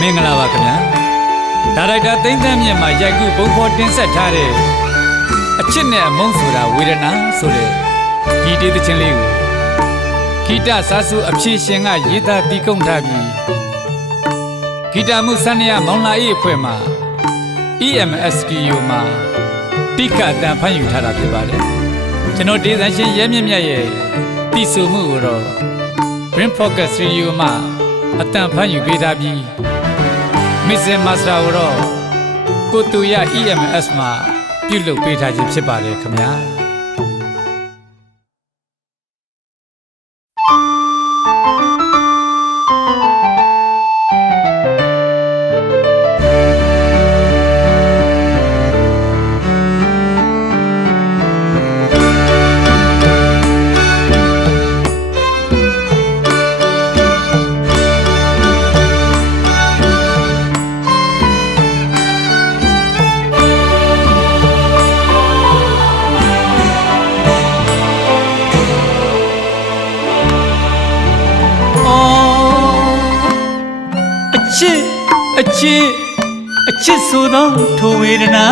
မင်္ဂလာပါခင်ဗျာဒါရိုက်တာသိန်းသန်းမြင့်မှာရိုက်ကူးပုံဖော်တင်ဆက်ထားတဲ့အချစ်နဲ့အမုန်းဆိုတာဝေဒနာဆိုတဲ့ဒီတေးသချင်းလေးကိုဂီတစာစုအဖြေရှင်ကရေးသားတီးကုံထားပြီးဂီတမှုစန္ဒရမောင်လာ၏အဖွဲ့မှာ EMSKU မှာတိကတန်ဖန်ယူထားတာဖြစ်ပါတယ်ကျွန်တော်ဒေသရှင်ရဲမြင့်မြတ်ရဲ့တီးဆိုမှုကိုတော့ Brain Focus Radio မှာအတန်ဖန်ယူပေးထားပြီးMr. Master ကိုတော့ကိုတူရ EMS မှာပြုလုပ်ပေးထားခြင်းဖြစ်ပါတယ်ခင်ဗျာအချစ်ဆိုသောထိုဝေဒနာ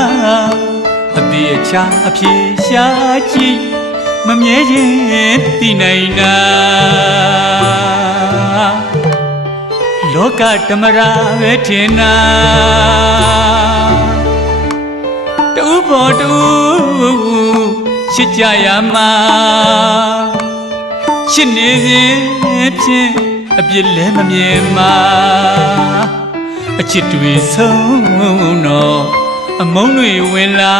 အတိအချာအဖြေရှာကြည့်မမြဲခြင်းသိနိုင်တာလောကဓမ္မရာပဲထင်တာတူပေါ်တူချစ်ကြရမှာချစ်နေခြင်းဖြင့်အပြစ်လည်းမမြင်မှာအချစ်တွေဆုံးတော့အမုန်းတွေဝင်လာ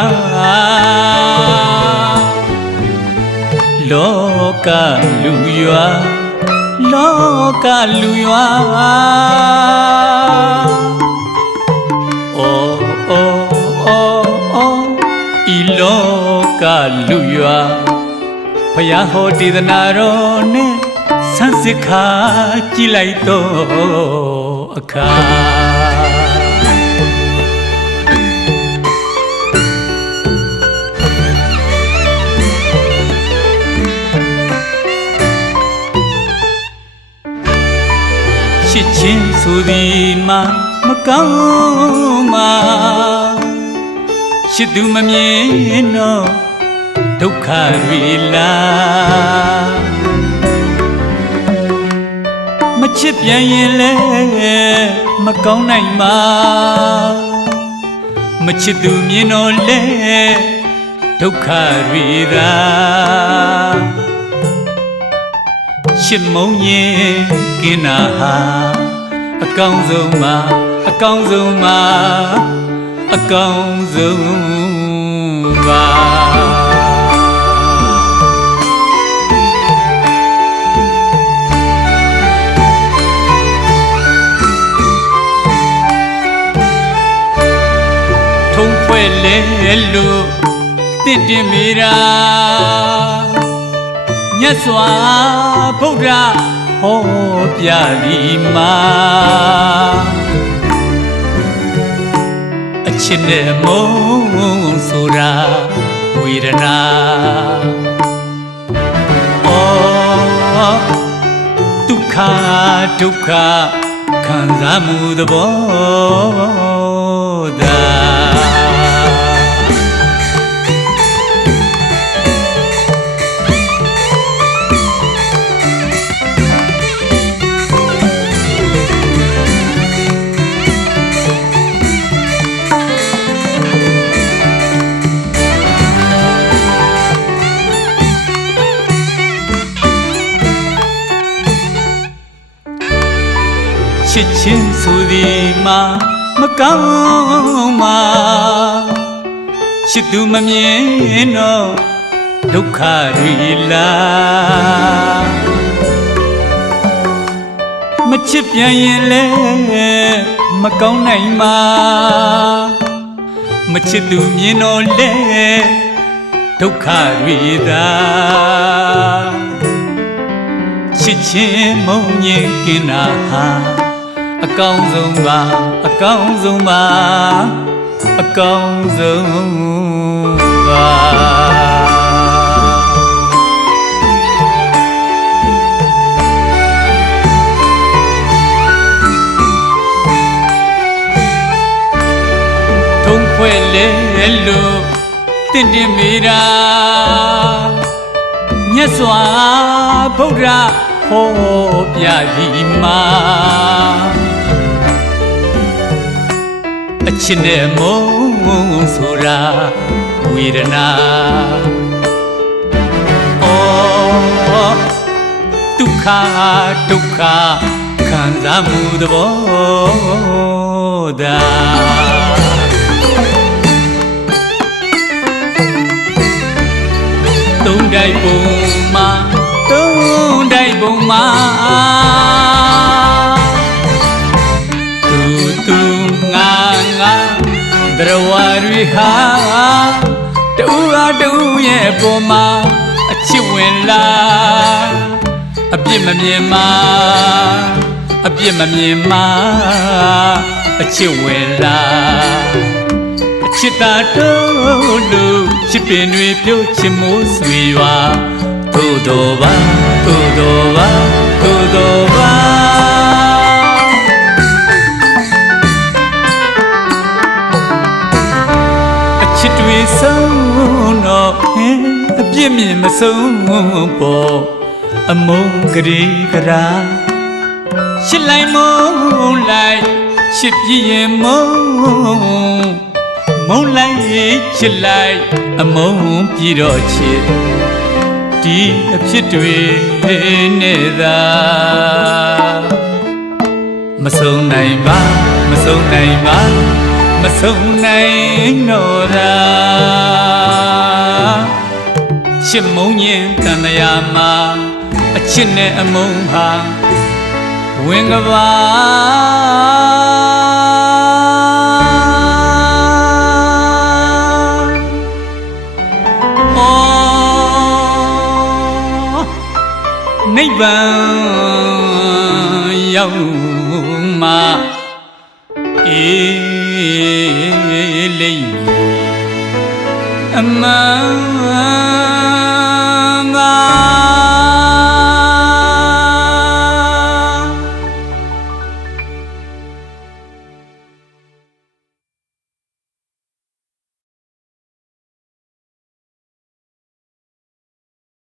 လောကလူရွာလောကလူရွာအိုဤလောကလူရွာဘုရားဟောဒေသနာတော်နဲ့ဆန်းစစ်ခါကြည့်လိုက်တော့အခါချစ်ချင်းဆိုသည်မှာမကောင်းမှာချစ်သူမမြင်တော့ဒုက္ခတွေလားမချစ်ပြန်ရင်လည်းမကောင်းနိုင်မှာမချစ်သူမြင်တော့လေဒုက္ခတွေသာချစ်မုန်းရင်ကင်းတာဟာအကောင်းဆုံးမှာအကောင်းဆုံးမှာအကောင်းဆုံးပါထုံးဖွဲ့လေလို့တင့်တင်မိတာမြတ်စွာဘုရားဟောပြသည်မှာအချစ်နဲ့မုန်းဆိုတာဝေဒနာဒုက္ခဒုက္ခခံစားမှုသဘောသာချစ်ချင်းဆိုသည်မှာမကောင်းမှာချစ်သူမမြင်တော့ဒုက္ခတွေလားမချစ်ပြန်ရင်လည်းမကောင်းနိုင်မှာမချစ်သူမြင်တော့လေဒုက္ခတွေသာချစ်ချင်းမုန်းရင်ကင်းတာဟာအကောင်းဆုံးပါအကောင်းဆုံးပါအကောင်းဆုံးပါ တင်တင်မေတာမြတ်စွာဘုရားဟောပြသည်မှာအချစ်နဲ့မုန်းဆိုတာဝေဒနာအော်ဒုက္ခဒုက္ခခံစားမှုသဘောသာသုံးတိုက်ပုံမှာသုံးတိုက်ပုံမှာသူငါတရားဝရီဟာတူအားတူရဲ့ပုံမှာအချစ်ဝင်လာအပြစ်မမြင်မှာအပြစ်မမြင်မှာအချစ်ဝင်လာအချစ်သာတို့လို့ချစ်ပင်တွေပြုတ်ချစ်မိုးဆွေရွာသို့တော်ပါသို့တော်ပါသို့တော်ပါအချစ်တွေဆုံးတော့အပြစ်မြင်မဆုံးပေါ်အမုန်းကလေးကရာချစ်လိုက်မုန်းလိုက်ချစ်ပြည့်ရင်မုန်းလိုက်ချစ်လိုက်အမုန်းပြတော့ချစ်ဒီအဖြစ်တွေနဲ့သာမဆုံးနိုင်ပါမဆုံးနိုင်ပါမဆုံးနိုင်တော့တာချစ်မုန်းရင်တန်မြာမှာအချစ်နဲ့အမုန်းဟာဝင်ကပါနိဗ္ဗာန်ရောက်မှာအေးလိမ့်မည်အမှန်